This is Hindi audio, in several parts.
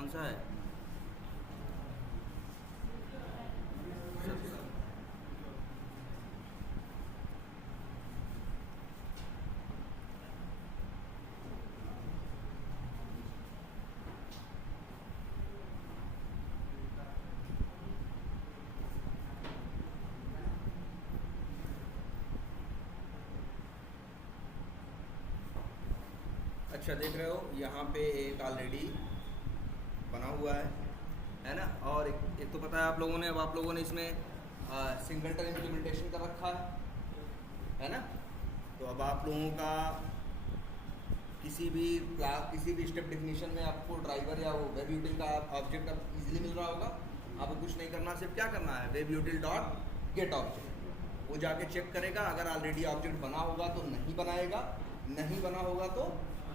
कौन सा है? 17। अच्छा, देख रहे हो यहाँ पे एक ऑलरेडी बना हुआ है ना। और एक तो पता है आप लोगों ने, अब आप लोगों ने इसमें सिंगलटन इम्प्लीमेंटेशन कर रखा है ना। तो अब आप लोगों का किसी भी क्लास, किसी भी स्टेप डेफिनेशन में आपको ड्राइवर या वो वेब यूटिल का ऑब्जेक्ट अब इजीली मिल रहा होगा। आपको कुछ नहीं करना, सिर्फ क्या करना है, वेब यूटिल डॉट गेट ऑब्जेक्ट, वो जाके चेक करेगा। अगर ऑलरेडी ऑब्जेक्ट बना होगा तो नहीं बनाएगा, नहीं बना होगा तो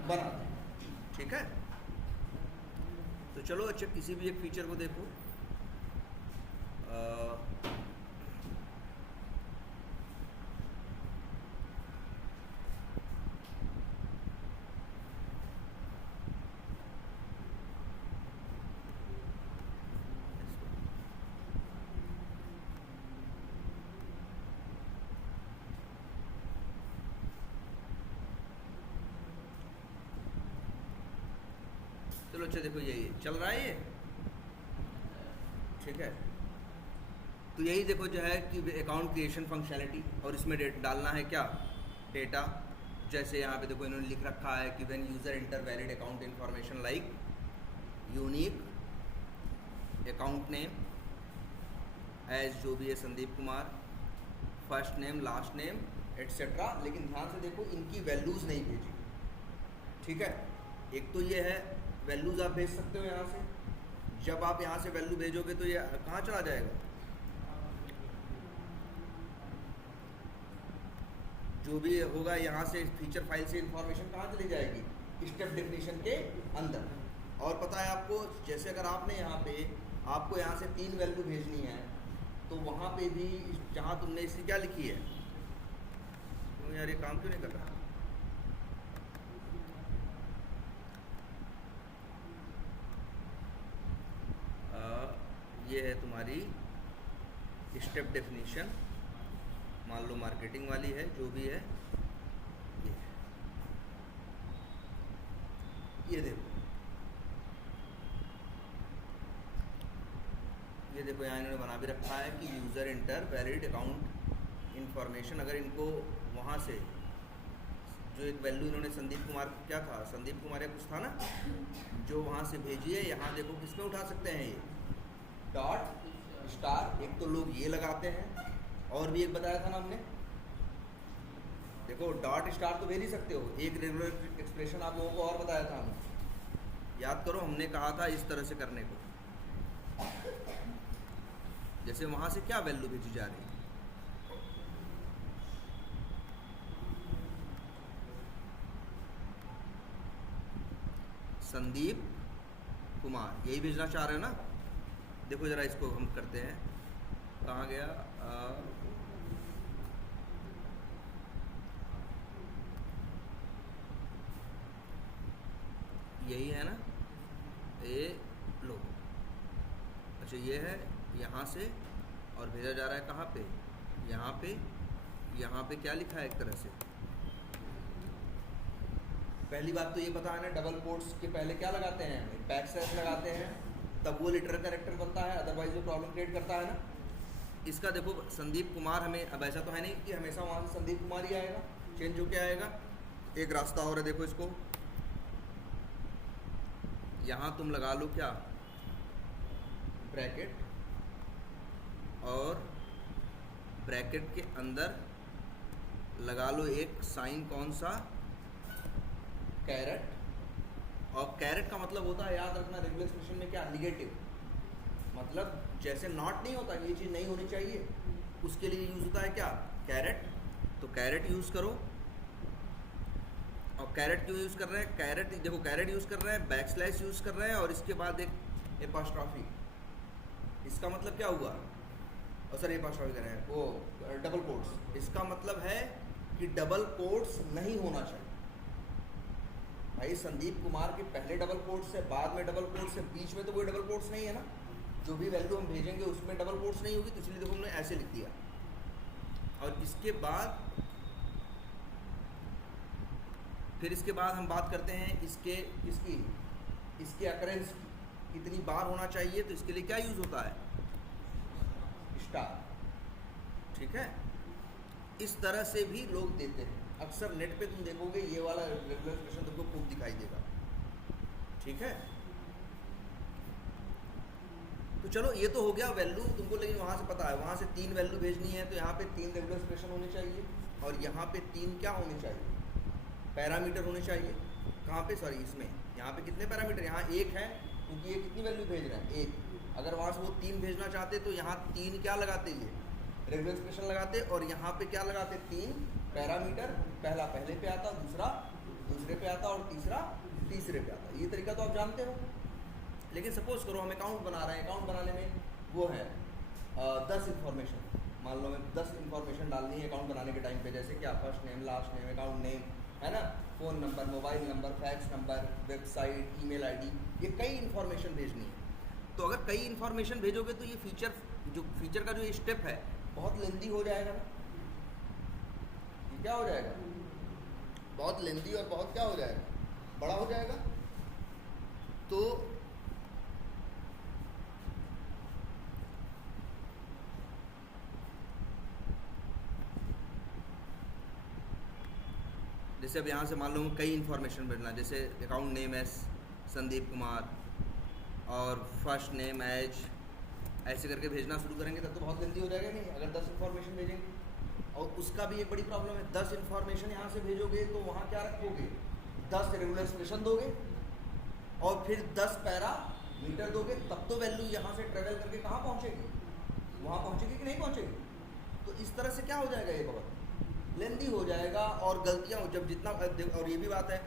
बना देगा। ठीक है, तो चलो अच्छा किसी भी एक फीचर को देखो। चलो अच्छा देखो, यही चल रहा है ये। ठीक है, तो यही देखो जो है कि अकाउंट क्रिएशन फंक्शनैलिटी, और इसमें डालना है क्या, डेटा। जैसे यहाँ पे देखो इन्होंने लिख रखा है कि when user enter valid account information like unique account name as, जो भी है Sandeep Kumar, first name, last name etcetera. लेकिन ध्यान से देखो इनकी वैल्यूज़ नहीं भेजी। ठीक है, एक तो ये है वैल्यूज़ आप भेज सकते हो यहाँ से। जब आप यहाँ से वैल्यू भेजोगे तो ये कहाँ चला जाएगा, जो भी होगा यहाँ से फीचर फाइल से इंफॉर्मेशन कहाँ चली जाएगी, स्टेप डेफिनेशन के अंदर। और पता है आपको, जैसे अगर आपने यहाँ पे, आपको यहाँ से 3 वैल्यू भेजनी है, तो वहाँ पे भी जहाँ तुमने इसकी क्या लिखी है, तो यार ये काम क्यों नहीं कर रहा। ये है तुम्हारी स्टेप डेफिनेशन, मान लो मार्केटिंग वाली है, जो भी है ये देखो, ये देखो यहाँ इन्होंने बना भी रखा है कि user enter valid account information. अगर इनको वहाँ से जो एक वैल्यू इन्होंने संदीप कुमार, क्या था, संदीप कुमार या कुछ था ना, जो वहाँ से भेजी है, यहाँ देखो किस में उठा सकते हैं, ये डॉट स्टार। एक तो लोग ये लगाते हैं, और भी एक बताया था ना हमने, देखो डॉट स्टार तो भेज ही सकते हो। एक रेगुलर एक्सप्रेशन आप लोगों को और बताया था हमने, याद करो, हमने कहा था इस तरह से करने को। जैसे वहाँ से क्या वैल्यू भेजी जा रही है, संदीप कुमार, यही भेजना चाह रहे हो ना। देखो ज़रा इसको हम करते हैं, कहाँ गया, यही है ना, ये लो। अच्छा ये है यहाँ से, और भेजा जा रहा है कहाँ पे, यहाँ पे। यहाँ पे क्या लिखा है, एक तरह से पहली बात तो ये पता है ना, डबल कोट्स के पहले क्या लगाते हैं, बैक स्लैश लगाते हैं, तब वो लिटरल कैरेक्टर बनता है, अदरवाइज वो प्रॉब्लम क्रिएट करता है ना। इसका देखो संदीप कुमार, हमें अब ऐसा तो है नहीं कि हमेशा वहाँ से संदीप कुमार ही आएगा, चेंज होके आएगा। एक रास्ता और है, देखो इसको, यहाँ तुम लगा लो क्या, ब्रैकेट, और ब्रैकेट के अंदर लगा लो एक साइन, कौन सा, कैरेट। और कैरेट का मतलब होता है, याद रखना, रेगुलर एक्सप्रेशन में क्या, निगेटिव। मतलब जैसे नॉट नहीं होता, ये चीज़ नहीं होनी चाहिए, उसके लिए यूज़ होता है क्या, कैरेट। तो कैरेट यूज़ करो। और कैरेट क्यों यूज़ कर रहे हैं, कैरेट देखो, कैरेट यूज़ कर रहे हैं, बैक स्लैश यूज़ कर रहे हैं, और इसके बाद एक एपॉस्ट्रॉफी। इसका मतलब क्या हुआ, और सर एपॉस्ट्रॉफी कर रहे हैं, वो डबल कोट्स। इसका मतलब है कि डबल कोट्स नहीं होना चाहिए। भाई संदीप कुमार के पहले डबल कोट्स है, बाद में डबल कोट्स है, बीच में तो कोई डबल कोट्स नहीं है ना। जो भी वैल्यू हम भेजेंगे उसमें डबल कोट्स नहीं होगी, तो इसलिए देखो हमने ऐसे लिख दिया। और इसके बाद फिर इसके बाद हम बात करते हैं इसके अकरेंस कितनी बार होना चाहिए। तो इसके लिए क्या यूज़ होता है, स्टार। ठीक है, इस तरह से भी लोग देते हैं। अक्सर नेट पे तुम देखोगे ये वाला रेगुलर एक्सप्रेशन तुमको खूब दिखाई देगा। ठीक है, तो चलो ये तो हो गया वैल्यू तुमको, लेकिन वहाँ से पता है वहाँ से 3 वैल्यू भेजनी है, तो यहाँ पे 3 रेगुलर एक्सप्रेशन होने चाहिए और यहाँ पे 3 क्या होने चाहिए, पैरामीटर होने चाहिए। कहाँ पे, सॉरी इसमें, यहाँ पे कितने पैरामीटर, यहाँ 1 है क्योंकि ये कितनी वैल्यू भेज रहे हैं 1। अगर वहाँ से वो 3 भेजना चाहते तो यहाँ 3 क्या लगाते, ये रेगुलर एक्सप्रेशन लगाते, और यहाँ पे क्या लगाते, 3 पैरामीटर। पहला पहले पे आता, दूसरा दूसरे पे आता और तीसरा तीसरे पे आता। ये तरीका तो आप जानते हो। लेकिन सपोज करो हम अकाउंट बना रहे हैं, अकाउंट बनाने में वो है 10 इन्फॉर्मेशन, मान लो हमें 10 इन्फॉर्मेशन डालनी है अकाउंट बनाने के टाइम पे, जैसे क्या, first name, last name, account name, है ना, phone number, mobile number, fax number, website, email ID, ये कई इन्फॉर्मेशन भेजनी है। तो अगर कई इन्फॉर्मेशन भेजोगे तो ये फीचर का जो स्टेप है बहुत लेंदी हो जाएगा ना। ये क्या हो जाएगा, बहुत लेंदी और बहुत क्या हो जाएगा, बड़ा हो जाएगा। तो जैसे अब यहाँ से मान लो कई इन्फॉर्मेशन भेजना, जैसे account name as Sandeep Kumar और फर्स्ट नेम एज, ऐसे करके भेजना शुरू करेंगे तब तो बहुत जल्दी हो जाएगा नहीं, अगर 10 इन्फॉर्मेशन भेजेंगे। और उसका भी एक बड़ी प्रॉब्लम है, 10 इन्फॉर्मेशन यहाँ से भेजोगे तो वहाँ क्या रखोगे, 10 रेगुलर एक्सप्रेशन दोगे और फिर 10 पैरामीटर दोगे, तब तो वैल्यू यहाँ से ट्रेवल करके कहाँ पहुँचेगी, वहाँ पहुँचेगी कि नहीं पहुँचेगी। तो इस तरह से क्या हो जाएगा, ये बहुत लेंदी हो जाएगा। और गलतियाँ जब जितना, और ये भी बात है,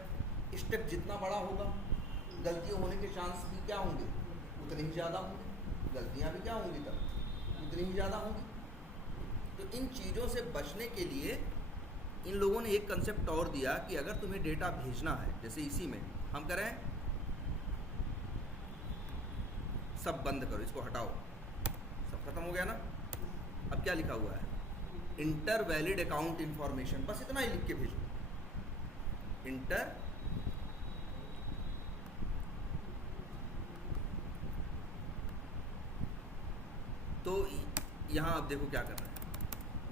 स्टेप जितना बड़ा होगा गलतियाँ होने के चांस भी क्या होंगे, उतने ही ज़्यादा होंगे, गलतियाँ भी क्या होंगी तब उतनी ही ज़्यादा होंगी। तो इन चीज़ों से बचने के लिए इन लोगों ने एक कंसेप्ट और दिया कि अगर तुम्हें डेटा भेजना है, जैसे इसी में हम करें सब बंद करो, इसको हटाओ, सब खत्म हो गया ना। अब क्या लिखा हुआ है, इंटर वैलिड अकाउंट इन्फॉर्मेशन, बस इतना ही लिख के भेजो, इंटर तो यहाँ अब देखो क्या करना है,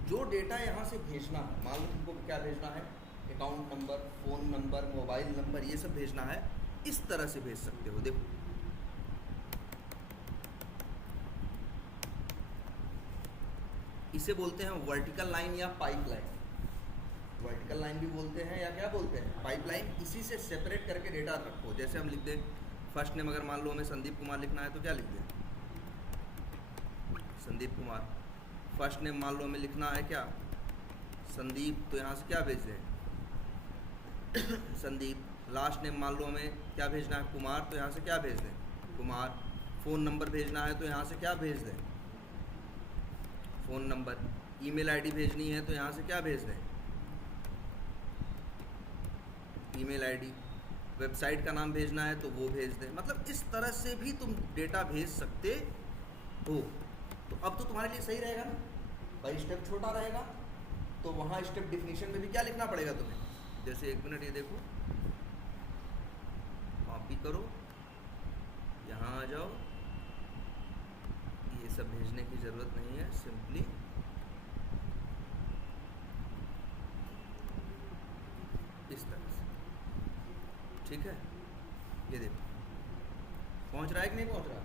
जो डेटा यहाँ से भेजना है, मान लो तुमको क्या भेजना है, account number, phone number, mobile number, ये सब भेजना है, इस तरह से भेज सकते हो। देखो इसे बोलते हैं वर्टिकल लाइन या पाइप लाइन, वर्टिकल लाइन भी बोलते हैं या क्या बोलते हैं, पाइप लाइन। इसी से सेपरेट करके डेटा रखो। जैसे हम लिख दें फर्स्ट नेम, अगर मान लो हमें संदीप कुमार लिखना है तो क्या लिख दें, संदीप कुमार। फर्स्ट नेम मान लो हमें लिखना है क्या, संदीप, तो यहाँ से क्या भेज दें संदीप। लास्ट नेम मान लो हमें क्या भेजना है, कुमार, तो यहाँ से क्या भेज दें, कुमार। फ़ोन नंबर भेजना है तो यहाँ से क्या भेज दें, फ़ोन नंबर। ईमेल आईडी भेजनी है तो यहाँ से क्या भेज दें, ईमेल आईडी। वेबसाइट का नाम भेजना है तो वो भेज दें। मतलब इस तरह से भी तुम डेटा भेज सकते हो। तो अब तो तुम्हारे लिए सही रहेगा ना भाई, स्टेप छोटा रहेगा, तो वहाँ स्टेप डिफिनीशन में भी क्या लिखना पड़ेगा तुम्हें। जैसे 1 मिनट, ये देखो, कॉपी करो, यहाँ आ जाओ, ये सब भेजने की ज़रूरत नहीं है, सिंपली इस तरह से, ठीक है। ये देखो पहुंच रहा है कि नहीं पहुंच रहा।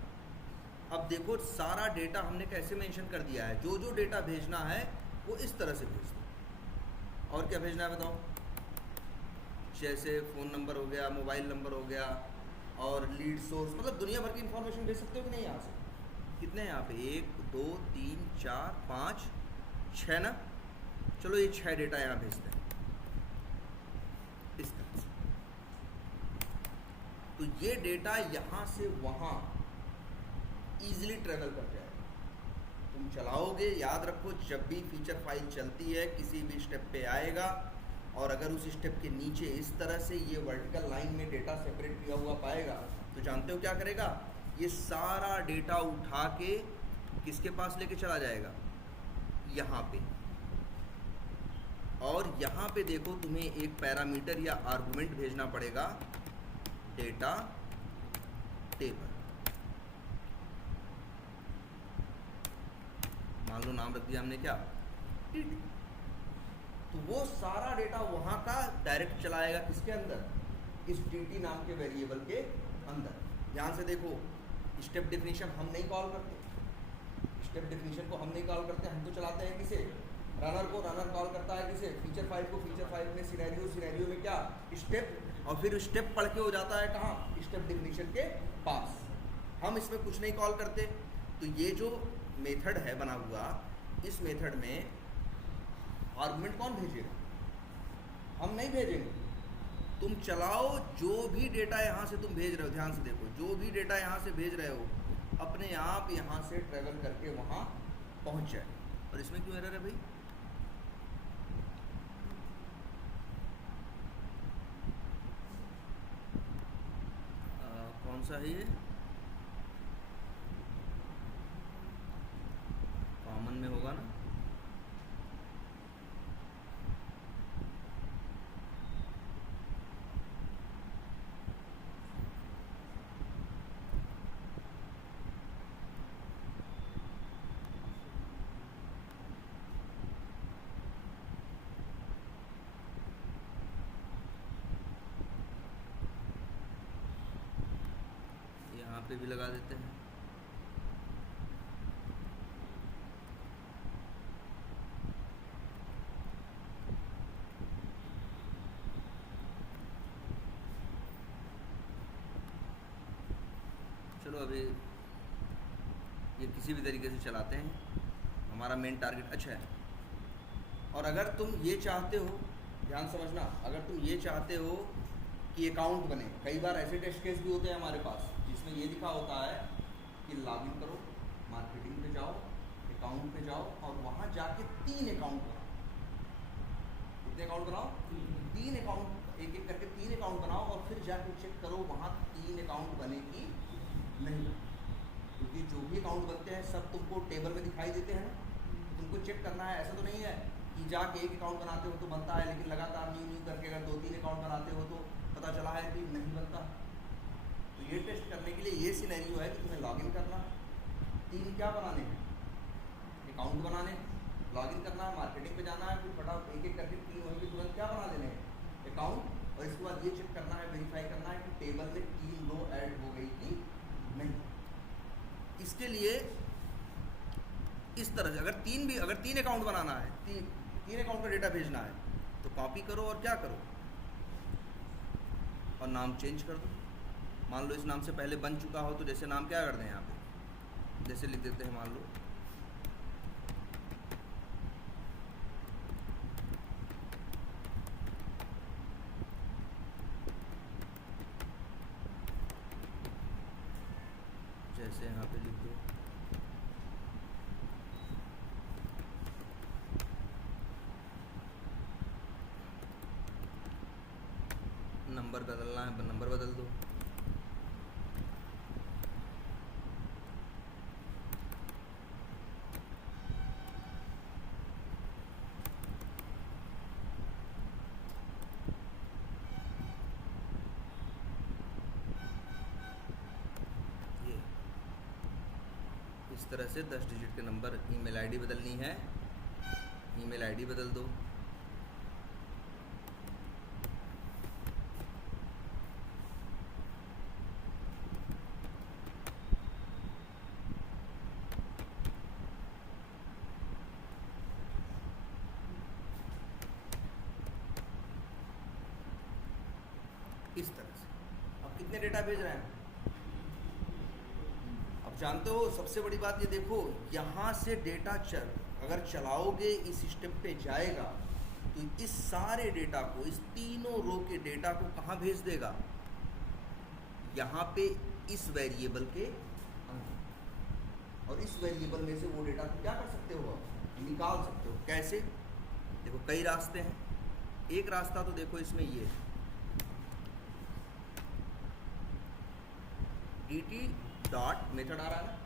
अब देखो सारा डेटा हमने कैसे मेंशन कर दिया है, जो जो डेटा भेजना है वो इस तरह से भेज दो। और क्या भेजना है बताओ, जैसे फ़ोन नंबर हो गया, मोबाइल नंबर हो गया, और लीड सोर्स, मतलब दुनिया भर की इन्फॉर्मेशन भेज सकते हो कि नहीं यहाँ से। कितने हैं यहाँ पे, 1 2 3 4 5 6 ना। चलो ये 6 डेटा यहाँ भेजते हैं इस तरह से। तो ये डेटा यहाँ से वहाँ ईजिली ट्रेवल कर जाएगा। तुम चलाओगे, याद रखो जब भी फीचर फाइल चलती है किसी भी स्टेप पे आएगा और अगर उस स्टेप के नीचे इस तरह से ये वर्टिकल लाइन में डेटा सेपरेट किया हुआ पाएगा तो जानते हो क्या करेगा, ये सारा डेटा उठा के किसके पास लेके चला जाएगा, यहाँ पे। और यहाँ पे देखो तुम्हें एक पैरामीटर या आर्गुमेंट भेजना पड़ेगा, डेटा टेबल। मान लो नाम रख दिया हमने क्या, टीटी। तो वो सारा डेटा वहाँ का डायरेक्ट चलाएगा किसके अंदर, इस टीटी नाम के वेरिएबल के अंदर। ध्यान से देखो, स्टेप डेफिनेशन हम नहीं कॉल करते, स्टेप डेफिनेशन को हम नहीं कॉल करते, हम तो चलाते हैं किसे, रनर को। रनर कॉल करता है किसे, फीचर फाइल को। फीचर फाइल में सिनेरियो, सिनेरियो में क्या, स्टेप। और फिर स्टेप पढ़ के हो जाता है कहाँ, स्टेप डेफिनेशन के पास। हम इसमें कुछ नहीं कॉल करते। तो ये जो मेथड है बना हुआ, इस मेथड में आर्गुमेंट कौन भेजेगा, हम नहीं भेजेंगे। तुम चलाओ, जो भी डेटा यहाँ से तुम भेज रहे हो, ध्यान से देखो, जो भी डेटा यहाँ से भेज रहे हो अपने आप यहाँ से ट्रेवल करके वहाँ पहुँच जाए। और इसमें क्यों एरर है भाई, कौन सा है ये, कॉमन में होगा ना। यहाँ पे भी लगा देते हैं। चलो अभी ये किसी भी तरीके से चलाते हैं, हमारा मेन टारगेट अच्छा है। और अगर तुम ये चाहते हो, ध्यान समझना, अगर तुम ये चाहते हो कि अकाउंट बने, कई बार ऐसे टेस्ट केस भी होते हैं हमारे पास जिसमें ये लिखा होता है कि लॉगिन करो, मार्केटिंग पे जाओ, अकाउंट पे जाओ और वहाँ जाके 3 अकाउंट बनाओ। कितने अकाउंट बनाओ, 3 अकाउंट, एक एक करके 3 अकाउंट बनाओ और फिर जाके चेक करो वहाँ 3 अकाउंट बने कि नहीं। क्योंकि जो भी अकाउंट बनते हैं सब तुमको टेबल में दिखाई देते हैं, तुमको चेक करना है। ऐसा तो नहीं है कि जाके एक अकाउंट बनाते हो तो बनता है, लेकिन लगातार न्यू न्यू करके अगर 2-3 अकाउंट बनाते हो तो पता चला है कि नहीं बनता। तो ये टेस्ट करने के लिए ये सिनेरियो है कि तुम्हें लॉगिन करना, 3 क्या बनाने हैं, अकाउंट बनाने, लॉगिन करना है, मार्केटिंग पे जाना है, फिर फटाफट एक एक करके 3 वहीं पे तुरंत क्या बना देने हैं, अकाउंट। और इसके बाद ये चेक करना है, वेरीफाई करना है कि टेबल में 3 रो ऐड हो गई कि नहीं। इसके लिए इस तरह से अगर तीन अकाउंट बनाना है, तीन अकाउंट का डेटा भेजना है तो कॉपी करो और क्या करो, और नाम चेंज कर दो। मान लो इस नाम से पहले बन चुका हो तो जैसे नाम क्या कर दें यहाँ पे, जैसे लिख देते हैं, मान लो जैसे यहाँ पे लिख दो नंबर बदलना है, नंबर बदल दो। ये इस तरह से 10 डिजिट के नंबर, ईमेल आईडी बदलनी है, ईमेल आईडी बदल दो। इस तरह से अब कितने डेटा भेज रहे हैं, अब जानते हो। सबसे बड़ी बात ये देखो, यहाँ से डेटा अगर चलाओगे इस स्टेप पे जाएगा तो इस सारे डेटा को, इस तीनों रो के डेटा को कहाँ भेज देगा, यहाँ पे इस वेरिएबल के अंदर। और इस वेरिएबल में से वो डेटा को क्या कर सकते हो, निकाल सकते हो। कैसे, देखो कई रास्ते हैं। एक रास्ता तो देखो इसमें ये dt डॉट मेथड आ रहा है ना,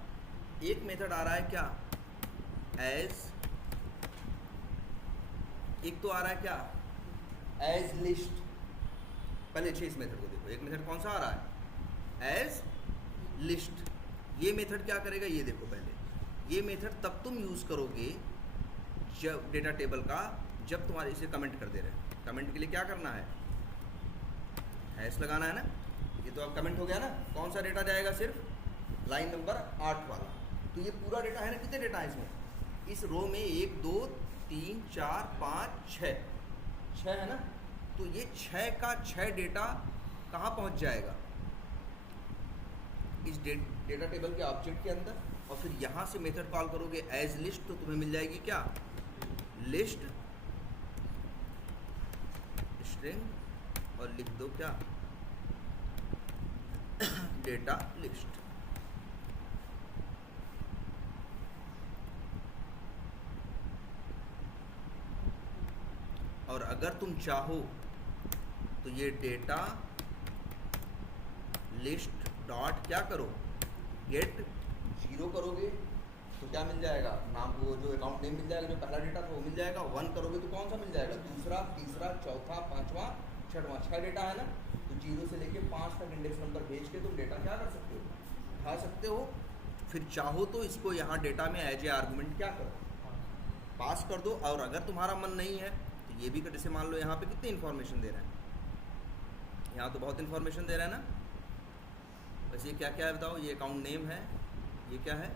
एक मेथड आ रहा है क्या एज, एक तो आ रहा है क्या एज लिस्ट। पहले इस मेथड को देखो, एक मेथड कौन सा आ रहा है एज लिस्ट। ये मेथड क्या करेगा ये देखो, पहले ये मेथड तब तुम यूज़ करोगे जब डेटा टेबल का, जब तुम्हारे इसे कमेंट कर दे रहे हैं। कमेंट के लिए क्या करना है हैश लगाना है ना, ये तो अब कमेंट हो गया ना। कौन सा डेटा जाएगा सिर्फ लाइन नंबर 8 वाला। तो ये पूरा डेटा है ना, कितने डेटा है इसमें, इस रो में 1 2 3 4 5 6 है ना। तो ये 6 का 6 डेटा कहाँ पहुँच जाएगा इस डेटा टेबल के ऑब्जेक्ट के अंदर। और फिर यहाँ से मेथड कॉल करोगे एज लिस्ट, तो तुम्हें मिल जाएगी क्या लिस्ट स्ट्रिंग और लिख दो क्या डेटा लिस्ट। और अगर तुम चाहो तो ये डेटा लिस्ट डॉट क्या करो गेट 0 करोगे तो क्या मिल जाएगा नाम, वो जो अकाउंट नेम मिल जाएगा, जो पहला डेटा था वो मिल जाएगा। 1 करोगे तो कौन सा मिल जाएगा, दूसरा, तीसरा, चौथा, पांचवा, छठवां, 6 डेटा है ना। तो 0 से लेके 5 तक इंडेक्स नंबर भेज के तुम डेटा क्या कर सकते हो उठा सकते हो। फिर चाहो तो इसको यहाँ डेटा में एज ए आर्गूमेंट क्या करो पास कर दो। और अगर तुम्हारा मन नहीं है तो ये भी कर, जैसे मान लो यहाँ पे कितनी इन्फॉर्मेशन दे रहा है, यहाँ तो बहुत इन्फॉर्मेशन दे रहा है ना। वैसे ये क्या क्या है बताओ, ये अकाउंट नेम है, ये क्या है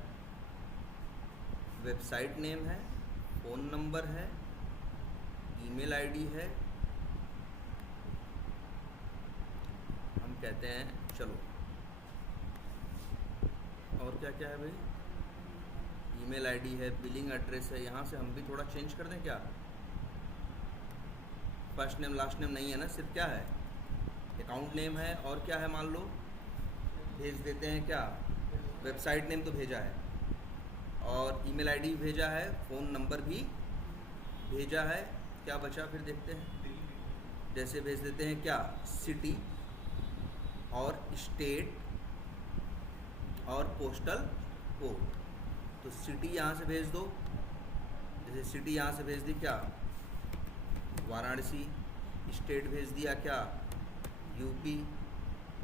वेबसाइट नेम है, फ़ोन नंबर है, ईमेल आईडी है। हम कहते हैं चलो और क्या क्या है भाई, ईमेल आईडी है, बिलिंग एड्रेस है। यहाँ से हम भी थोड़ा चेंज कर दें क्या, फर्स्ट नेम लास्ट नेम नहीं है ना, सिर्फ क्या है अकाउंट नेम है। और क्या है मान लो भेज देते हैं क्या वेबसाइट नेम तो भेजा है, और ईमेल आईडी भी भेजा है, फ़ोन नंबर भी भेजा है। क्या बचा फिर देखते हैं, जैसे भेज देते हैं क्या सिटी और स्टेट और पोस्टल कोड। तो सिटी यहाँ से भेज दो, जैसे सिटी यहाँ से भेज दी क्या वाराणसी, स्टेट भेज दिया क्या यूपी,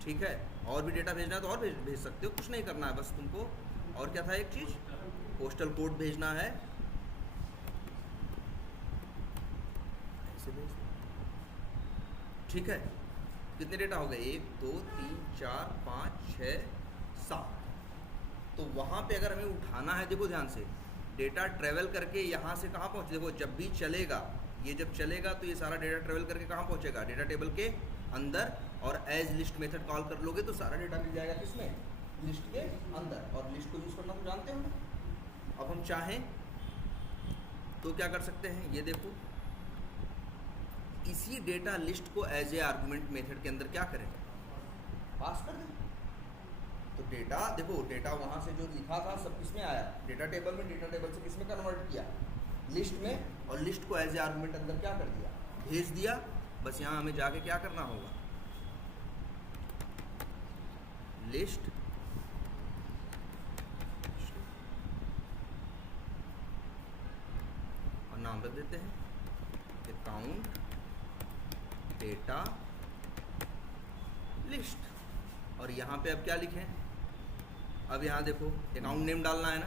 ठीक है। और भी डेटा भेजना है तो और भेज सकते हो, कुछ नहीं करना है बस तुमको। और क्या था एक चीज़, पोस्टल कोड भेजना है, ऐसे भेज दो, ठीक है। कितने डेटा हो गए 1 2 3 4 5 6 7। तो वहाँ पे अगर हमें उठाना है, देखो ध्यान से, डेटा ट्रेवल करके यहाँ से कहाँ पहुँचे, देखो जब भी चलेगा, ये जब चलेगा तो ये सारा डेटा ट्रेवल करके कहाँ पहुँचेगा डेटा टेबल के अंदर। और एज लिस्ट मेथड कॉल कर लोगे तो सारा डेटा मिल जाएगा किसमें लिस्ट के अंदर। और लिस्ट को यूज़ करना तो जानते हो ना। अब हम चाहें तो क्या कर सकते हैं, ये देखो इसी डेटा लिस्ट को एज ए आर्गूमेंट मेथड के अंदर क्या करें पास कर दें। तो डेटा देखो, डेटा वहाँ से जो लिखा था सब किसमें आया डेटा टेबल में, डेटा टेबल से किसमें कन्वर्ट किया लिस्ट में, और लिस्ट को एज ए आर्गूमेंट अंदर क्या कर दिया भेज दिया। बस यहाँ हमें जाके क्या करना होगा लिस्ट और नाम रख देते हैं अकाउंट डेटा लिस्ट। और यहाँ पे अब क्या लिखें, अब यहाँ देखो अकाउंट नेम डालना है ना,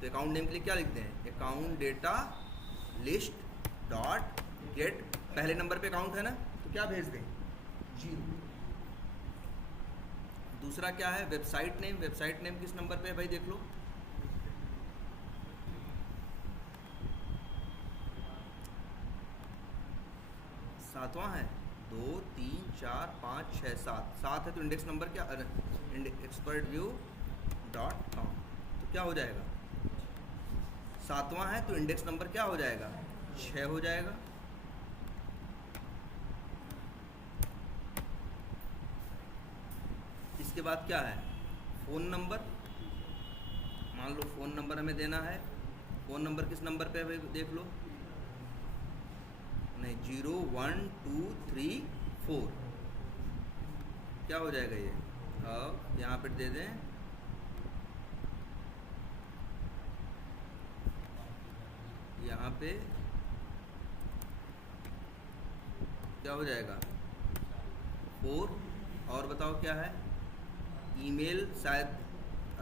तो अकाउंट नेम के लिए क्या लिखते हैं account data list dot gate. पहले नंबर पे अकाउंट है ना तो क्या भेज दें 0। दूसरा क्या है वेबसाइट नेम, वेबसाइट नेम किस नंबर पे है भाई देख लो, सातवां है 2 3 4 5 6 7 7 है। तो इंडेक्स नंबर क्या एक्सपर्ट व्यू डॉट कॉम, तो क्या हो जाएगा 7वां है तो इंडेक्स नंबर क्या हो जाएगा 6 हो जाएगा। इसके बाद क्या है फ़ोन नंबर, मान लो फ़ोन नंबर हमें देना है, फ़ोन नंबर किस नंबर पे है भाई देख लो, नहीं 0 1 2 3 4 क्या हो जाएगा ये। अब यहाँ पे दे दें यहाँ पे क्या हो जाएगा 4। और बताओ क्या है, ईमेल शायद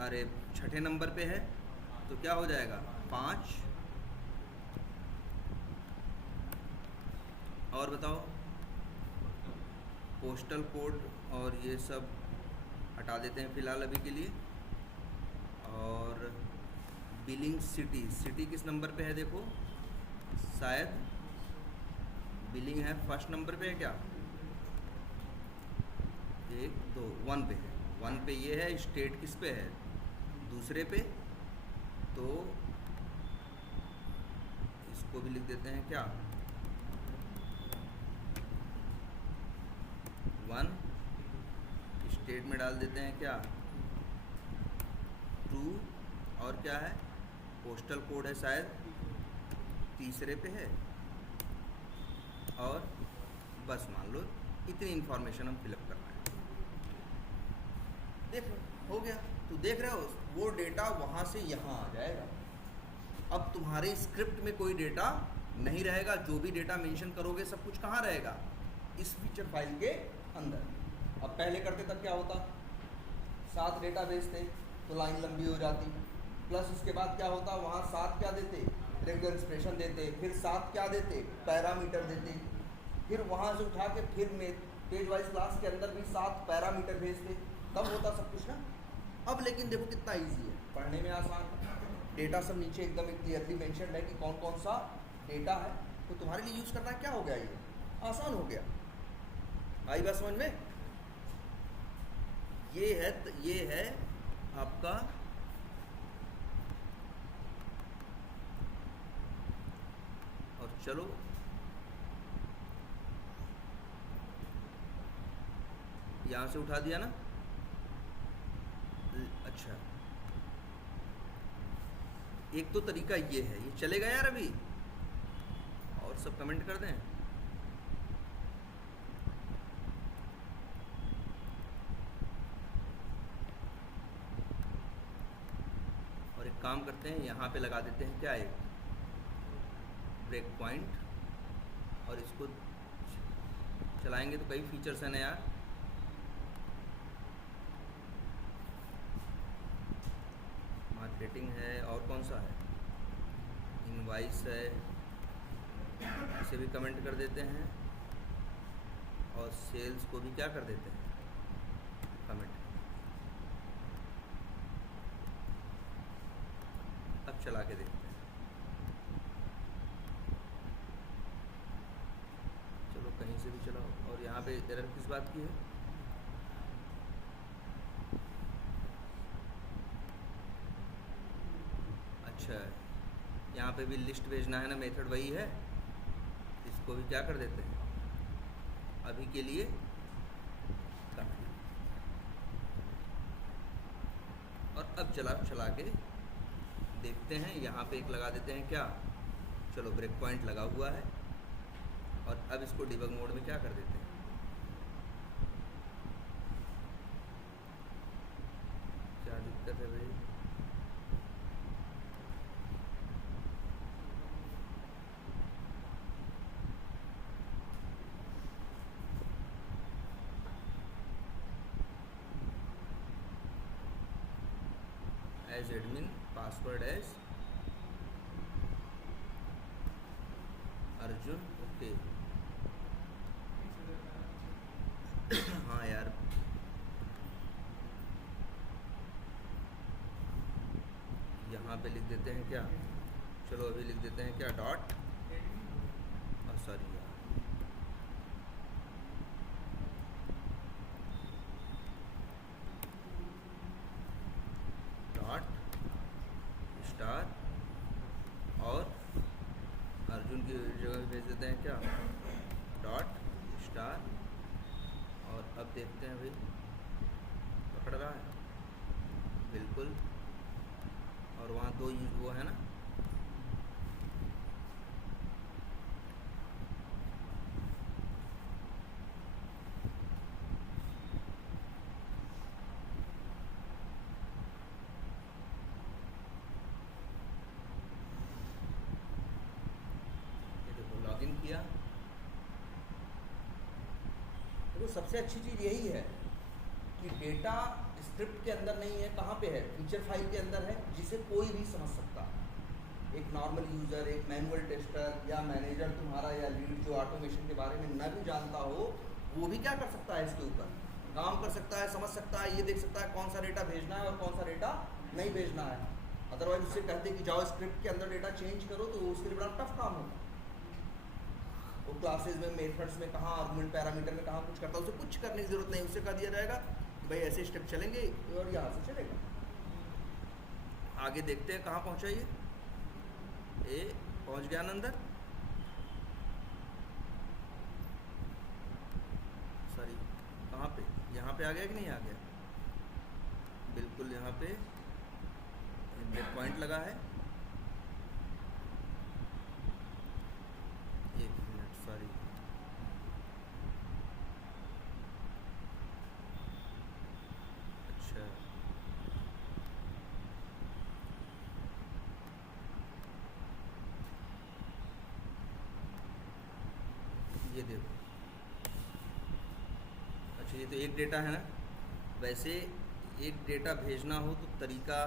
अरे छठे नंबर पे है तो क्या हो जाएगा 5। और बताओ पोस्टल कोड और ये सब हटा देते हैं फ़िलहाल अभी के लिए। और बिलिंग सिटी, सिटी किस नंबर पे है देखो, शायद बिलिंग है फर्स्ट नंबर पे है क्या, 1 2 1 पे है, 1 पे ये है। स्टेट किस पे है, दूसरे पे, तो इसको भी लिख देते हैं क्या 1। स्टेट में डाल देते हैं क्या 2। और क्या है पोस्टल कोड है शायद तीसरे पे है। और बस मान लो इतनी इन्फॉर्मेशन हम फिलअप कर रहे हैं। देख हो गया, तो देख रहे हो वो डेटा वहाँ से यहाँ आ जाएगा। अब तुम्हारे स्क्रिप्ट में कोई डेटा नहीं रहेगा, जो भी डेटा मेंशन करोगे सब कुछ कहाँ रहेगा, इस फीचर फाइल के अंदर। अब पहले करते तब क्या होता, 7 डेटा बेस थे तो लाइन लंबी हो जाती, प्लस उसके बाद क्या होता, वहाँ 7 क्या देते, रेगुलर एक्सप्रेशन देते, फिर 7 क्या देते, पैरामीटर देते, फिर वहाँ से उठा के फिर पेज वाइज क्लास के अंदर भी 7 पैरामीटर भेजते, तब होता सब कुछ ना। अब लेकिन देखो कितना ईजी है, पढ़ने में आसान, डेटा सब नीचे एकदम क्लियरली मेंशन्ड है कि कौन कौन सा डेटा है, तो तुम्हारे लिए यूज़ करना क्या हो गया, ये आसान हो गया। आई बात समझ में। ये है आपका और चलो यहाँ से उठा दिया ना। अच्छा एक तो तरीका ये है, ये चलेगा यार अभी, और सब कमेंट कर दें। और एक काम करते हैं, यहाँ पे लगा देते हैं क्या, एक ब्रेक पॉइंट, और इसको चलाएंगे तो कई फीचर्स हैं ना यार। मार्केटिंग है, और कौन सा है, इनवाइस है, इसे भी कमेंट कर देते हैं, और सेल्स को भी क्या कर देते हैं कमेंट। अब चला के देखते हैं, चलो कहीं से भी चलाओ। और यहाँ पे एरर किस बात की है, अच्छा यहाँ पे भी लिस्ट भेजना है ना, मेथड वही है, इसको भी क्या कर देते हैं अभी के लिए कमेंट। और अब चला के देखते हैं, यहाँ पे एक लगा देते हैं क्या, चलो ब्रेक पॉइंट लगा हुआ है। और अब इसको डिबग मोड में क्या कर देते हैं, क्या दिक्कत है भाई, as admin password as Arjun, okay. हाँ यार यहाँ पे लिख देते हैं क्या, चलो अभी लिख देते हैं क्या डॉट, सॉरी यार डॉट स्टार, और अर्जुन की जगह भेज देते हैं क्या डॉट स्टार। और अब देखते हैं भाई पकड़ रहा है बिल्कुल, और वहाँ 2 वो है ना, तो सबसे अच्छी चीज़ यही है कि डेटा स्क्रिप्ट के अंदर नहीं है, कहाँ पे है, फीचर फाइल के अंदर है, जिसे कोई भी समझ सकता है। एक नॉर्मल यूज़र, एक मैनुअल टेस्टर या मैनेजर तुम्हारा या लीड जो ऑटोमेशन के बारे में न भी जानता हो, वो भी क्या कर सकता है, इसके ऊपर काम कर सकता है, समझ सकता है, ये देख सकता है कौन सा डेटा भेजना है और कौन सा डेटा नहीं भेजना है। अदरवाइज उससे कहते कि जाओ स्क्रिप्ट के अंदर डेटा चेंज करो, तो उसके लिए बड़ा टफ काम होगा। वो क्लासेज में, मेथड्स में कहाँ, आर्गुमेंट पैरामीटर में कहाँ कुछ करता है, उसे कुछ करने की जरूरत नहीं, उससे कह दिया जाएगा कि भाई ऐसे स्टेप चलेंगे और यहाँ से चलेगा। आगे देखते हैं कहाँ पहुँचा ये। पहुँच गया अंदर, सॉरी कहाँ पे, यहाँ पे आ गया कि नहीं आ गया, बिल्कुल यहाँ पे ब्रेक पॉइंट लगा है। एक मिनट, सॉरी, अच्छा ये देखो, अच्छा ये तो एक डेटा है ना। वैसे एक डेटा भेजना हो तो तरीका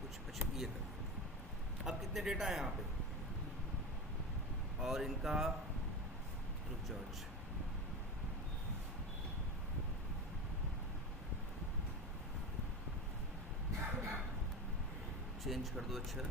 कुछ, अच्छा ये कर देते हैं। अब कितने डेटा हैं यहाँ पे, और इनका, रुक जाओ, अच्छा चेंज कर दो, अच्छा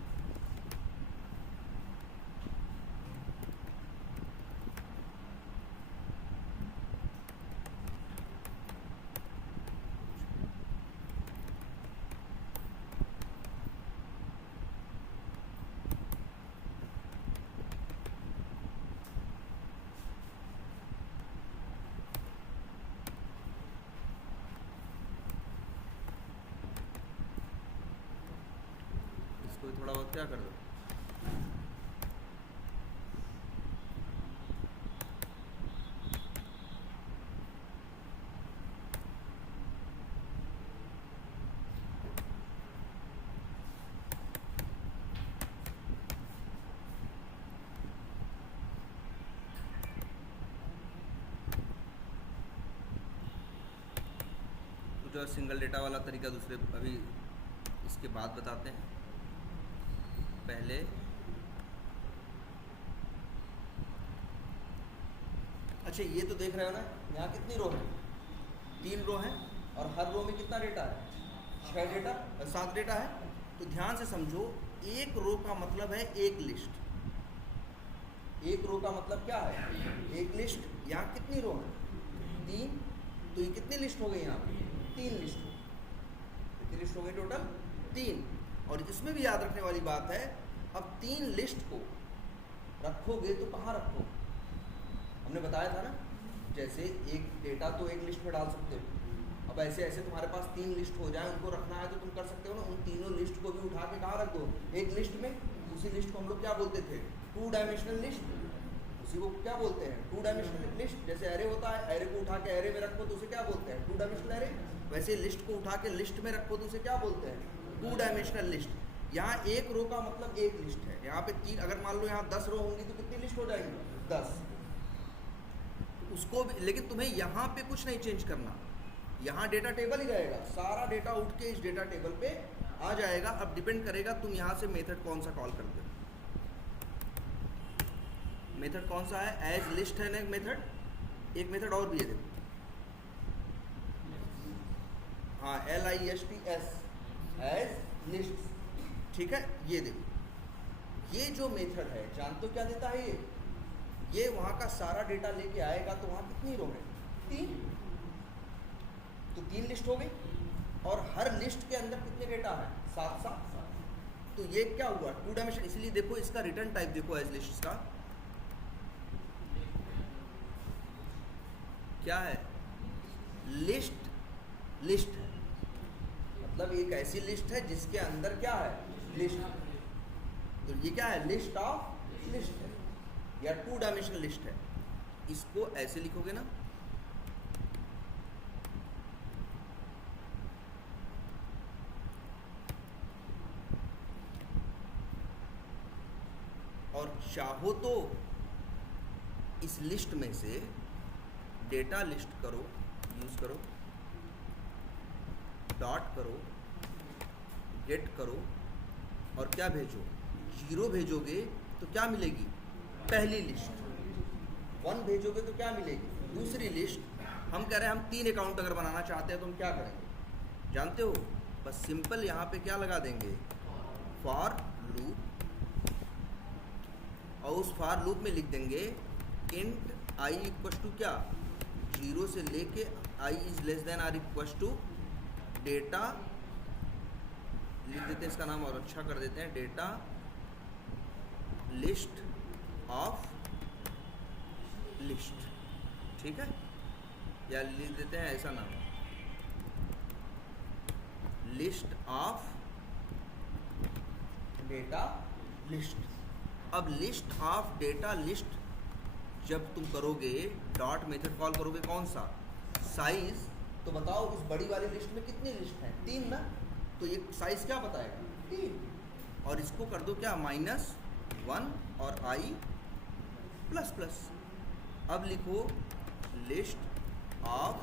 इसको थोड़ा बहुत क्या कर दो, जो सिंगल डेटा वाला तरीका दूसरे अभी इसके बाद बताते हैं। पहले अच्छा ये तो देख रहे हो ना, यहाँ कितनी रो है, 3 रो हैं, और हर रो में कितना डेटा है, 6 डेटा, 7 डेटा है। तो ध्यान से समझो, एक रो का मतलब है एक लिस्ट। एक रो का मतलब क्या है, एक लिस्ट। यहाँ कितनी रो है, 3, तो ये कितनी लिस्ट हो गई, यहाँ पे 3 लिस्ट हो गई। कितनी लिस्ट हो गई टोटल, 3। और इसमें भी याद रखने वाली बात है, अब 3 लिस्ट को रखोगे तो कहाँ रखोगे, हमने बताया था ना, जैसे एक डेटा तो एक लिस्ट में डाल सकते हो। अब ऐसे ऐसे तुम्हारे पास 3 लिस्ट हो जाए, उनको रखना है तो तुम कर सकते हो ना। उन तीनों लिस्ट को भी उठा के कहाँ रख दो, एक लिस्ट में। उसी लिस्ट को हम लोग क्या बोलते थे, 2 डायमेंशनल लिस्ट। उसी को क्या बोलते हैं, 2 डायमेंशनल लिस्ट। जैसे एरे होता है, एरे को उठा के एरे में रखो तो उसे क्या बोलते हैं, 2 डायमेंशनल एरे। वैसे लिस्ट को उठा के लिस्ट में रखो तो उसे क्या बोलते हैं, 2 डायमेंशनल लिस्ट। यहाँ एक रो का मतलब एक लिस्ट है। यहाँ पे 3, अगर मान लो यहाँ 10 रो होंगी तो कितनी लिस्ट हो जाएंगी, 10। उसको भी, लेकिन तुम्हें यहाँ पे कुछ नहीं चेंज करना, यहाँ डेटा टेबल ही रहेगा, सारा डेटा उठ के इस डेटा टेबल पे आ जाएगा। अब डिपेंड करेगा तुम यहाँ से मेथड कौन सा कॉल करते हो। मेथड कौन सा है, एज लिस्ट है ना एक मेथड। एक मेथड और भी है देखो, हाँ LISTS, एज लिस्ट। ठीक है, ये देखो, ये जो मेथड है, जानते हो क्या देता है ये वहाँ का सारा डेटा लेके आएगा। तो वहाँ कितनी रो है, 3। तो 3 लिस्ट हो गई, और हर लिस्ट के अंदर कितने डेटा है, 7। तो ये क्या हुआ, 2 डायमेंशन। इसलिए देखो इसका रिटर्न टाइप देखो, एज लिस्ट का क्या है, लिस्ट। लिस्ट है मतलब एक ऐसी लिस्ट है जिसके अंदर क्या है, लिस्ट। तो ये क्या है, लिस्ट ऑफ लिस्ट है, या 2 डायमेंशनल लिस्ट है। इसको ऐसे लिखोगे ना, और चाहो तो इस लिस्ट में से डेटा लिस्ट करो, यूज़ करो, डॉट करो, गेट करो, और क्या भेजो, 0 भेजोगे तो क्या मिलेगी, पहली लिस्ट। 1 भेजोगे तो क्या मिलेगी, दूसरी लिस्ट। हम कह रहे हैं हम 3 अकाउंट अगर बनाना चाहते हैं तो हम क्या करेंगे, जानते हो, बस सिंपल यहाँ पे क्या लगा देंगे, फॉर लूप, और उस फॉर लूप में लिख देंगे इंट आई इक्वल टू क्या, 0 से लेके i is less than or equal to data, लिख देते हैं इसका नाम और अच्छा कर देते हैं, डेटा लिस्ट ऑफ लिस्ट, ठीक है, या लिख देते हैं ऐसा नाम, लिस्ट ऑफ डेटा लिस्ट। अब लिस्ट ऑफ डेटा लिस्ट जब तुम करोगे, डॉट मेथड कॉल करोगे कौन सा, साइज, तो बताओ उस बड़ी वाली लिस्ट में कितनी लिस्ट हैं, 3 ना, तो ये साइज क्या बताएगा, 3, और इसको कर दो क्या, -1 और i ++। अब लिखो list of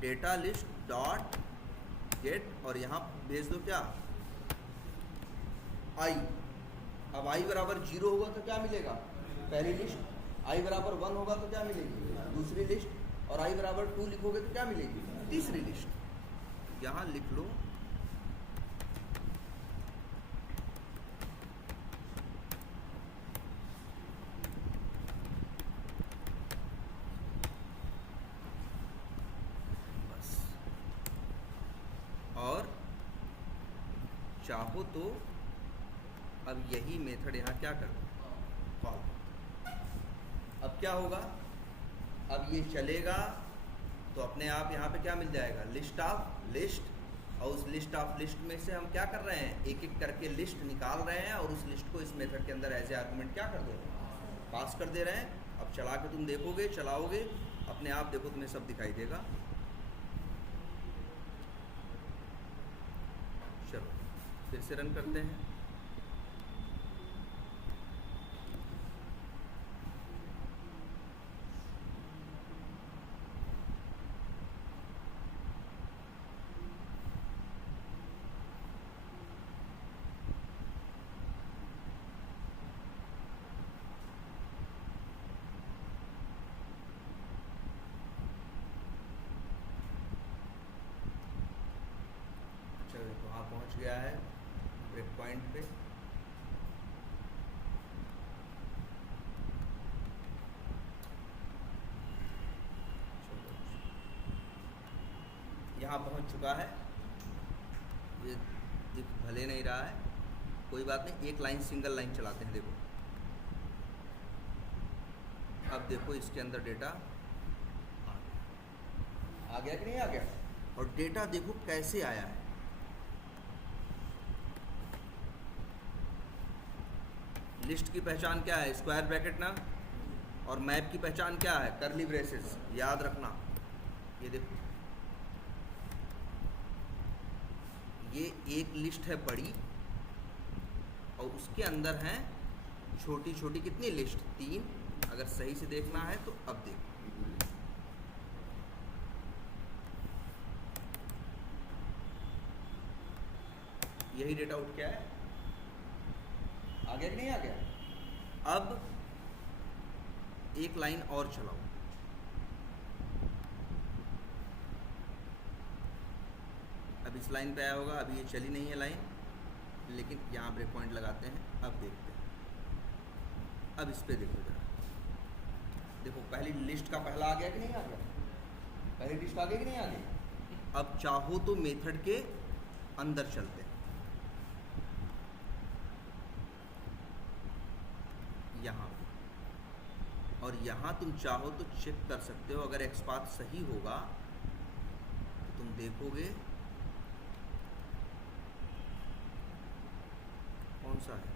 data list dot gate, और यहाँ भेज दो क्या, i। अब i बराबर 0 होगा तो क्या मिलेगा, पहली लिस्ट, i बराबर 1 होगा तो क्या मिलेगी, दूसरी लिस्ट, और i बराबर 2 लिखोगे तो क्या मिलेगी, तीसरी लिस्ट। यहाँ लिख लो बस, और चाहो तो अब यही मेथड यहाँ क्या कर दो, कॉल। अब क्या होगा, अब ये चलेगा तो अपने आप यहाँ पे क्या मिल जाएगा, लिस्ट ऑफ लिस्ट, और उस लिस्ट ऑफ लिस्ट में से हम क्या कर रहे हैं, एक एक करके लिस्ट निकाल रहे हैं, और उस लिस्ट को इस मेथड के अंदर एज ए आर्गुमेंट क्या कर दे रहे हैं, पास कर दे रहे हैं। अब चला के तुम देखोगे, चलाओगे, अपने आप देखो तुम्हें सब दिखाई देगा। चलो फिर से रन करते हैं। वहाँ पहुँच गया है ब्रेक पॉइंट पे। यहाँ पहुँच चुका है, ये दिख भले नहीं रहा है, कोई बात नहीं, एक लाइन सिंगल लाइन चलाते हैं। देखो अब देखो इसके अंदर डेटा आ गया कि नहीं आ गया, और डेटा देखो कैसे आया है। लिस्ट की पहचान क्या है, स्क्वायर ब्रैकेट ना, और मैप की पहचान क्या है, कर्ली ब्रेसेस, याद रखना। ये देखो ये एक लिस्ट है बड़ी, और उसके अंदर हैं छोटी छोटी कितनी लिस्ट, 3। अगर सही से देखना है तो अब देखो, यही डेटा उठ के आया, आ गया कि नहीं आ गया। अब एक लाइन और चलाओ, अब इस लाइन पे आया होगा, अभी ये चली नहीं है लाइन, लेकिन यहाँ ब्रेक पॉइंट लगाते हैं। अब देखते हैं, अब इस पे देखो जरा, देखो पहली लिस्ट का पहला आ गया कि नहीं आ गया, पहली लिस्ट आ गई कि नहीं आ गई। अब चाहो तो मेथड के अंदर चलते हैं, यहाँ, और यहाँ तुम चाहो तो चेक कर सकते हो, अगर एक्सपाथ सही होगा तो तुम देखोगे कौन सा है,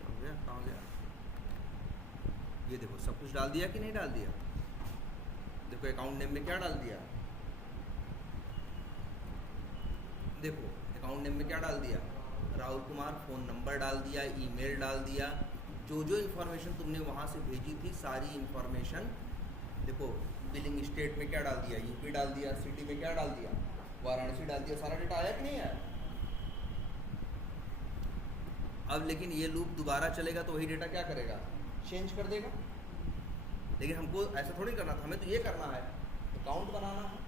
हो गया, कहाँ गया, ये देखो सब कुछ डाल दिया कि नहीं डाल दिया। देखो अकाउंट नेम में क्या डाल दिया, देखो अकाउंट नेम में क्या डाल दिया, राहुल कुमार, फ़ोन नंबर डाल दिया, ईमेल डाल दिया, जो जो इन्फॉर्मेशन तुमने वहाँ से भेजी थी सारी इन्फॉर्मेशन, देखो बिलिंग स्टेट में क्या डाल दिया, यूपी डाल दिया, सिटी में क्या डाल दिया, वाराणसी डाल दिया, सारा डेटा आया कि नहीं आया। अब लेकिन ये लूप दोबारा चलेगा तो वही डेटा क्या करेगा, चेंज कर देगा। लेकिन हमको ऐसा थोड़ी करना था, हमें तो ये करना है, अकाउंट बनाना है,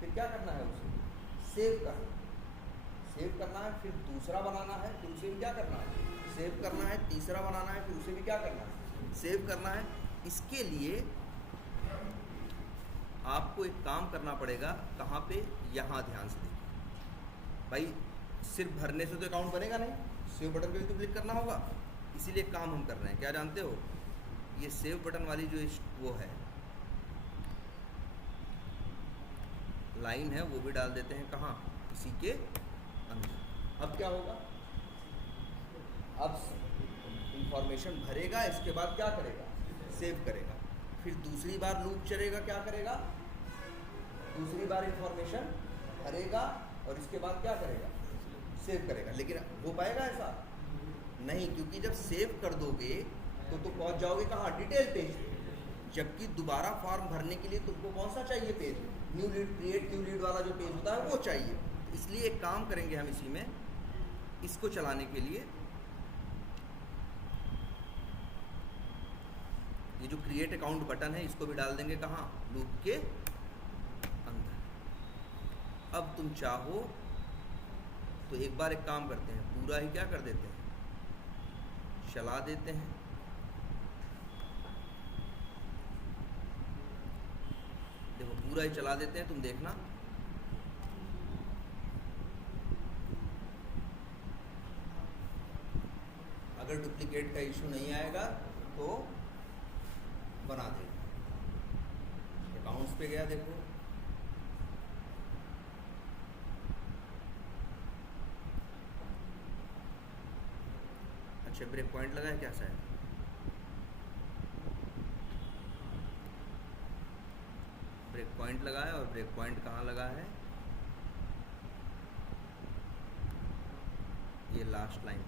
फिर क्या करना है, उसे सेव करना, सेव करना है, फिर दूसरा बनाना है, फिर उसे भी क्या करना है, सेव करना है, तीसरा बनाना है, फिर उसे भी क्या करना है, सेव करना है। इसके लिए आपको एक काम करना पड़ेगा, कहाँ पे, यहाँ ध्यान से देखिए भाई, सिर्फ भरने से तो अकाउंट बनेगा नहीं, सेव बटन पे भी तो क्लिक करना होगा। इसीलिए काम हम कर रहे हैं, क्या जानते हो, ये सेव बटन वाली जो वो है लाइन है, वो भी डाल देते हैं कहाँ, इसी के अंदर। अब क्या होगा, अब इंफॉर्मेशन भरेगा, इसके बाद क्या करेगा, सेव करेगा, फिर दूसरी बार लूप चलेगा, क्या करेगा, दूसरी बार इंफॉर्मेशन भरेगा और इसके बाद क्या करेगा, सेव करेगा। लेकिन हो पाएगा ऐसा नहीं, क्योंकि जब सेव कर दोगे तो तुम पहुंच जाओगे कहाँ, डिटेल पेज पे। जबकि दोबारा फॉर्म भरने के लिए तुमको कौन सा चाहिए page, new lead, create new lead वाला जो पेज होता है वो चाहिए। इसलिए एक काम करेंगे हम इसी में, इसको चलाने के लिए ये जो क्रिएट अकाउंट बटन है इसको भी डाल देंगे कहाँ, लूप के अंदर। अब तुम चाहो तो एक बार एक काम करते हैं, पूरा ही क्या कर देते हैं, चला देते हैं। देखो पूरा ही चला देते हैं, तुम देखना अगर डुप्लीकेट का इशू नहीं आएगा तो बना देगा। अकाउंट्स पे गया, देखो अच्छा ब्रेक पॉइंट लगा है क्या, शायद ब्रेक पॉइंट लगा है, और ब्रेक पॉइंट कहाँ लगा है, ये लास्ट लाइन।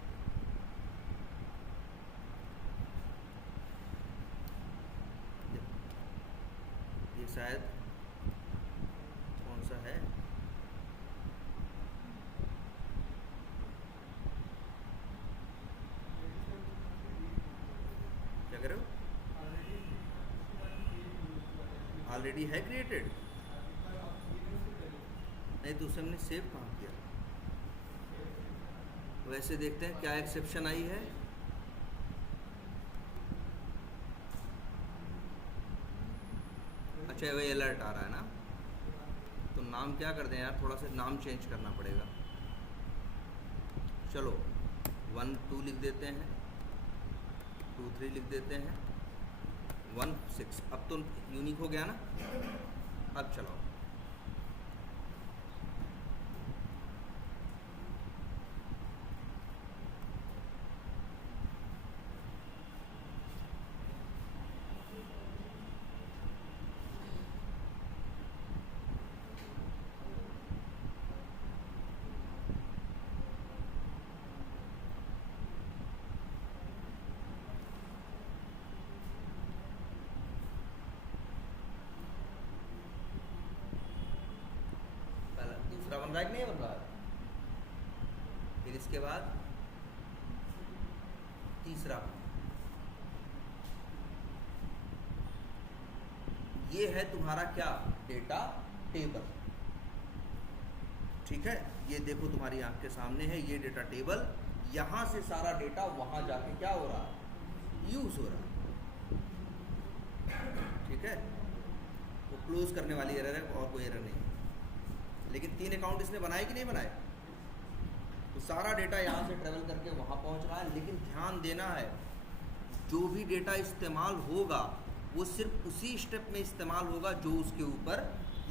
ये शायद कौन सा है, क्या कर रहे हो, ऑलरेडी है क्रिएटेड, नहीं तो उसे हमने सेव कहाँ किया। वैसे देखते हैं क्या एक्सेप्शन आई है। अच्छा वही अलर्ट आ रहा है ना, तो नाम क्या कर दें यार, थोड़ा सा नाम चेंज करना पड़ेगा। चलो 1 2 लिख देते हैं, 2 3 लिख देते हैं, 1 6। अब तो यूनिक हो गया ना। अब चलो दूसरा बन रहा है कि नहीं बन रहा है, फिर इसके बाद तीसरा, ये है तुम्हारा क्या, डेटा टेबल। ठीक है, ये देखो तुम्हारी आंख के सामने है ये डेटा टेबल। यहां से सारा डेटा वहां जाके क्या हो रहा है, यूज हो रहा है। ठीक है, वो क्लोज करने वाली एरर है, और कोई एरर नहीं है। लेकिन 3 अकाउंट इसने बनाए कि नहीं बनाए, तो सारा डेटा यहाँ से ट्रेवल करके वहाँ पहुँच रहा है। लेकिन ध्यान देना है, जो भी डेटा इस्तेमाल होगा वो सिर्फ उसी स्टेप में इस्तेमाल होगा जो उसके ऊपर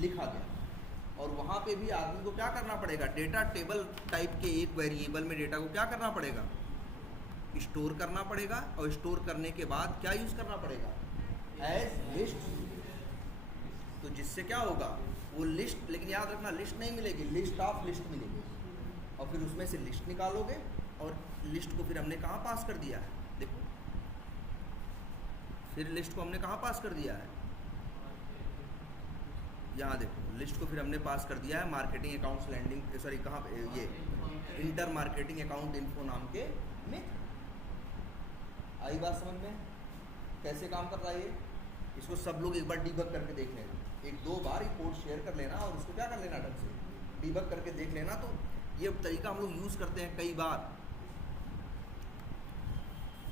लिखा गया। और वहाँ पे भी आदमी को क्या करना पड़ेगा, डेटा टेबल टाइप के एक वेरिएबल में डेटा को क्या करना पड़ेगा, स्टोर करना पड़ेगा। और स्टोर करने के बाद क्या यूज़ करना पड़ेगा, एज लिस्ट। तो जिससे क्या होगा, वो लिस्ट, लेकिन याद रखना लिस्ट नहीं मिलेगी, लिस्ट ऑफ लिस्ट मिलेगी। और फिर उसमें से लिस्ट निकालोगे, और लिस्ट को फिर हमने कहाँ पास कर दिया है, देखो फिर लिस्ट को हमने कहाँ पास कर दिया है, यहाँ देखो लिस्ट को फिर हमने पास कर दिया है मार्केटिंग अकाउंट्स लैंडिंग, सॉरी कहाँ पे, ये इंटर मार्केटिंग अकाउंट इन्फो नाम के में। आई बात समझ में कैसे काम कर रहा है ये? इसको सब लोग एक बार डीबग करके देख लेना, एक दो बार ये कोड शेयर कर लेना और उसको क्या कर लेना, ढंग से डीबग करके देख लेना। तो ये तरीका हम लोग यूज़ करते हैं कई बार,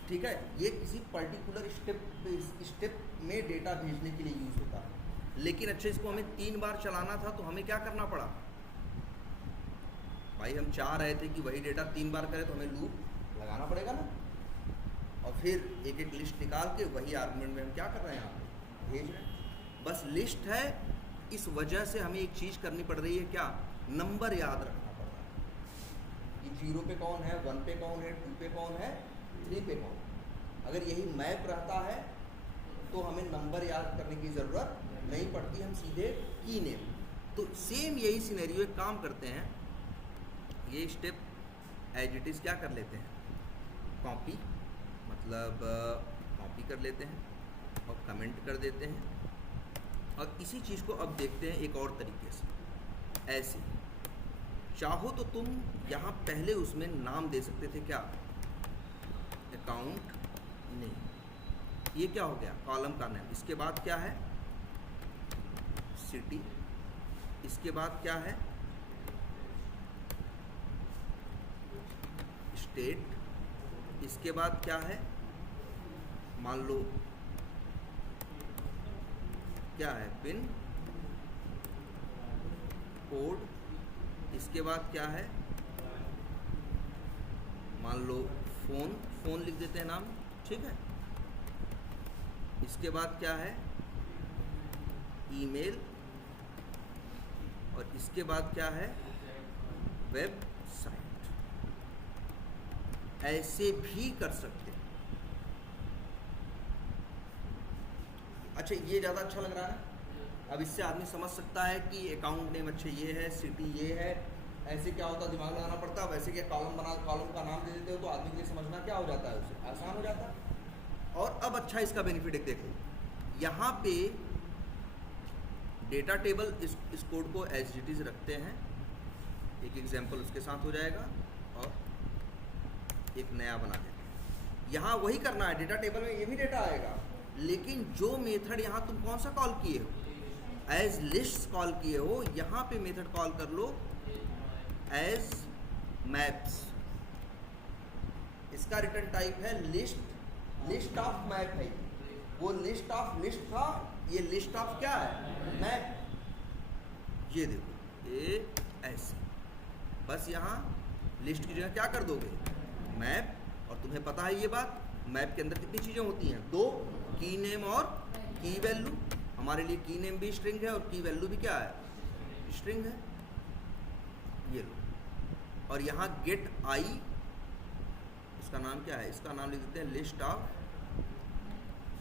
ठीक है। ये किसी पर्टिकुलर स्टेप में डेटा भेजने के लिए यूज़ होता है, लेकिन अच्छा इसको हमें 3 बार चलाना था तो हमें क्या करना पड़ा भाई, हम चाह रहे थे कि वही डेटा 3 बार करें तो हमें लूप लगाना पड़ेगा ना, और फिर एक एक लिस्ट निकाल के वही आर्गुमेंट में हम क्या कर रहे हैं, यहाँ पे भेज रहे हैं। बस लिस्ट है, इस वजह से हमें एक चीज़ करनी पड़ रही है, क्या, नंबर याद रखना पड़ रहा है कि 0 पे कौन है, 1 पे कौन है, 2 पे कौन है, 3 पे कौन। अगर यही मैप रहता है तो हमें नंबर याद करने की ज़रूरत नहीं पड़ती, हम सीधे की नेम। तो सेम यही सिनेरियो एक काम करते हैं, ये स्टेप एज इट इज़ क्या कर लेते हैं, कॉपी, मतलब कॉपी कर लेते हैं और कमेंट कर देते हैं। और इसी चीज़ को अब देखते हैं एक और तरीके से, ऐसे चाहो तो तुम यहाँ पहले उसमें नाम दे सकते थे, क्या, अकाउंट नेम, ये क्या हो गया, कॉलम का नेम। इसके बाद क्या है, सिटी, इसके बाद क्या है, स्टेट, इसके बाद क्या है, मान लो क्या है, पिन कोड, इसके बाद क्या है, मान लो फोन लिख देते हैं नाम, ठीक है। इसके बाद क्या है, ईमेल, और इसके बाद क्या है, वेबसाइट। ऐसे भी कर सकते हैं। अच्छा ये ज़्यादा अच्छा लग रहा है। अब इससे आदमी समझ सकता है कि अकाउंट नेम अच्छा ये है, सिटी ये है, ऐसे क्या होता, दिमाग लगाना पड़ता है। वैसे क्या कॉलम का नाम दे देते हो तो आदमी के लिए समझना क्या हो जाता है, उसे आसान हो जाता है। और अब अच्छा इसका बेनिफिट एक देखो, यहाँ पे डेटा टेबल इस कोड को एज इट इज़ रखते हैं, एक एग्जाम्पल उसके साथ हो जाएगा, और एक नया बना देते हैं। यहाँ वही करना है, डेटा टेबल में ये भी डेटा आएगा, लेकिन जो मेथड यहाँ तुम कौन सा कॉल किए हो, एज लिस्ट कॉल किए हो, यहाँ पे मेथड कॉल कर लो एज मैप्स। इसका रिटर्न टाइप है लिस्ट ऑफ मैप है। वो लिस्ट ऑफ लिस्ट था, ये लिस्ट ऑफ क्या है, मैप। ये देखो ये ऐसे, बस यहाँ लिस्ट की जगह क्या कर दोगे, मैप। और तुम्हें पता है ये बात, मैप के अंदर कितनी चीज़ें होती हैं, 2, की नेम और की वैल्यू। हमारे लिए की नेम भी स्ट्रिंग है और की वैल्यू भी क्या है, स्ट्रिंग है। ये लो, और यहाँ गेट आई, इसका नाम क्या है, इसका नाम लिख देते हैं लिस्ट ऑफ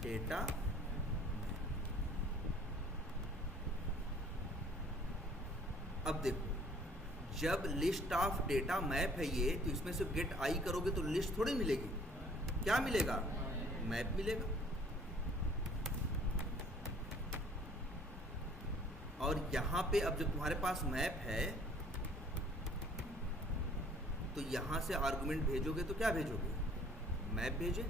डेटा। अब देखो, जब लिस्ट ऑफ डेटा मैप है ये, तो इसमें सिर्फ गेट आई करोगे तो लिस्ट थोड़ी मिलेगी, क्या मिलेगा, मैप मिलेगा। और यहाँ पे अब जब तुम्हारे पास मैप है तो यहाँ से आर्गुमेंट भेजोगे तो क्या भेजोगे, मैप भेजे,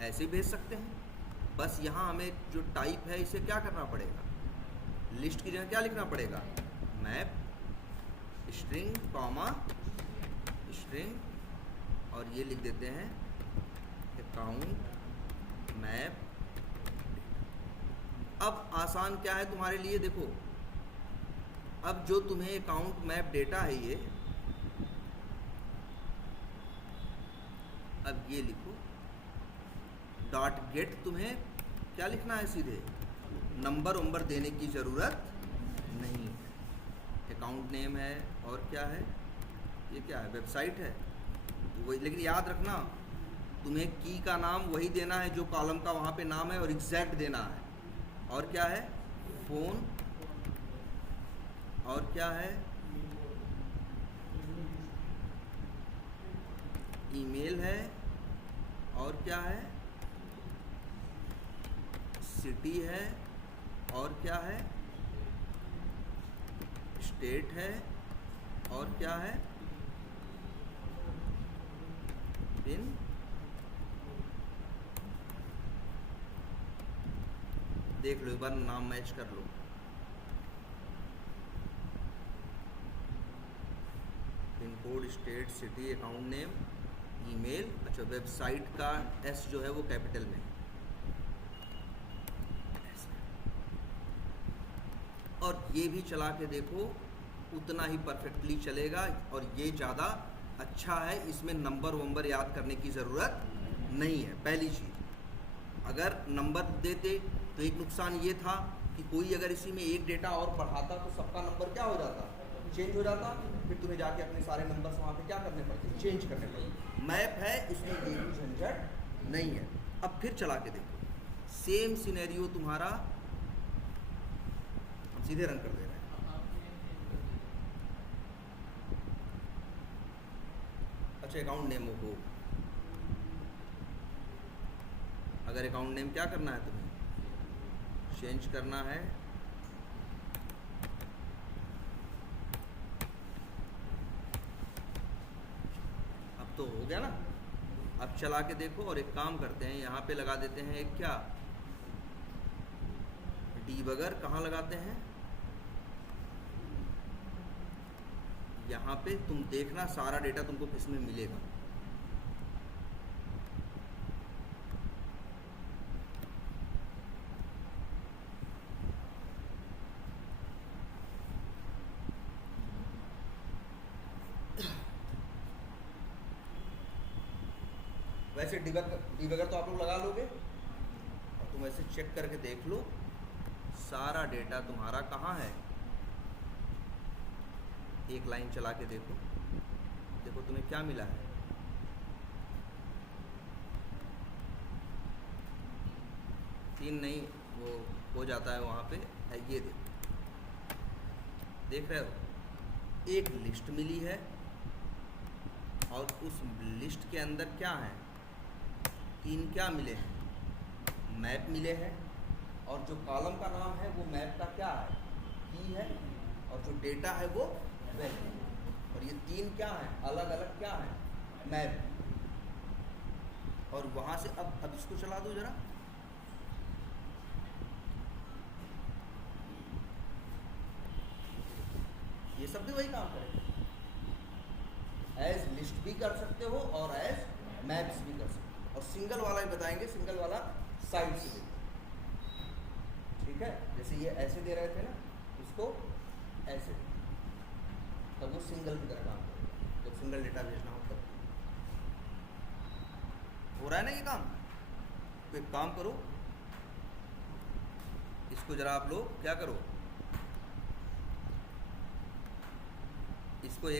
ऐसे ही भेज सकते हैं। बस यहाँ हमें जो टाइप है इसे क्या करना पड़ेगा, लिस्ट की जगह क्या लिखना पड़ेगा, मैप, स्ट्रिंग कॉमा स्ट्रिंग, और ये लिख देते हैं अकाउंट मैप। अब आसान क्या है तुम्हारे लिए, देखो अब जो तुम्हें अकाउंट मैप डेटा है ये, अब ये लिखो डॉट गेट, तुम्हें क्या लिखना है, सीधे नंबर वंबर देने की ज़रूरत नहीं। अकाउंट नेम है और क्या है, ये क्या है, वेबसाइट है, तो वही। लेकिन याद रखना तुम्हें की का नाम वही देना है जो कॉलम का वहाँ पे नाम है, और एग्जैक्ट देना है। और क्या है, फ़ोन, और क्या है, ईमेल है, और क्या है, सिटी है और क्या है, स्टेट है और क्या है, पिन। देख लो एक बार, नाम मैच कर लो। Pin code, state, city, account name, email. अच्छा, वेबसाइट का एस जो है वो कैपिटल में, और ये भी चला के देखो, उतना ही परफेक्टली चलेगा और ये ज़्यादा अच्छा है। इसमें नंबर वंबर याद करने की ज़रूरत नहीं है। पहली चीज़, अगर नंबर देते तो एक नुकसान ये था कि कोई अगर इसी में एक डेटा और बढ़ाता तो सबका नंबर क्या हो जाता, चेंज हो जाता, फिर तुम्हें जाके अपने सारे नंबर्स वहाँ पे क्या करने पड़ते, चेंज करने पड़ते। मैप है, इसमें ये भी झंझट नहीं है। अब फिर चला के देखो, सेम सिनेरियो तुम्हारा, सीधे रन कर दे रहे हैं। अच्छा, अकाउंट नेम हो, अगर अकाउंट नेम क्या करना है तुम्हें, चेंज करना है, अब तो हो गया ना। अब चला के देखो और एक काम करते हैं, यहाँ पे लगा देते हैं एक क्या, डीबगर। कहाँ लगाते हैं, यहाँ पे। तुम देखना सारा डेटा तुमको किस में मिलेगा। वैसे डीबगर तो आप लोग लगा लोगे, और तुम ऐसे चेक करके देख लो सारा डेटा तुम्हारा कहाँ है। एक लाइन चला के देखो, देखो तुम्हें क्या मिला है। तीन नहीं, वो हो जाता है वहाँ पे। ये देखो, देख रहे हो, एक लिस्ट मिली है और उस लिस्ट के अंदर क्या है, तीन क्या मिले हैं, मैप मिले हैं, और जो कॉलम का नाम है वो मैप का क्या है, की है, और जो डेटा है वो वैल्यू। और ये तीन क्या है, अलग अलग क्या है, मैप। और वहाँ से अब इसको चला दो जरा, ये सब भी वही काम करेगा। एज लिस्ट भी कर सकते हो और एज मैप्स भी कर सकते हो। और सिंगल वाला ही बताएंगे, सिंगल वाला साइड से देखो, ठीक है। जैसे ये ऐसे दे रहे थे ना, इसको ऐसे, तब वो सिंगल की तरह काम करेगा। जब सिंगल डेटा भेजना हो तब हो रहा है ना ये काम। तो एक काम करो, इसको जरा आप लोग क्या करो, इसको एक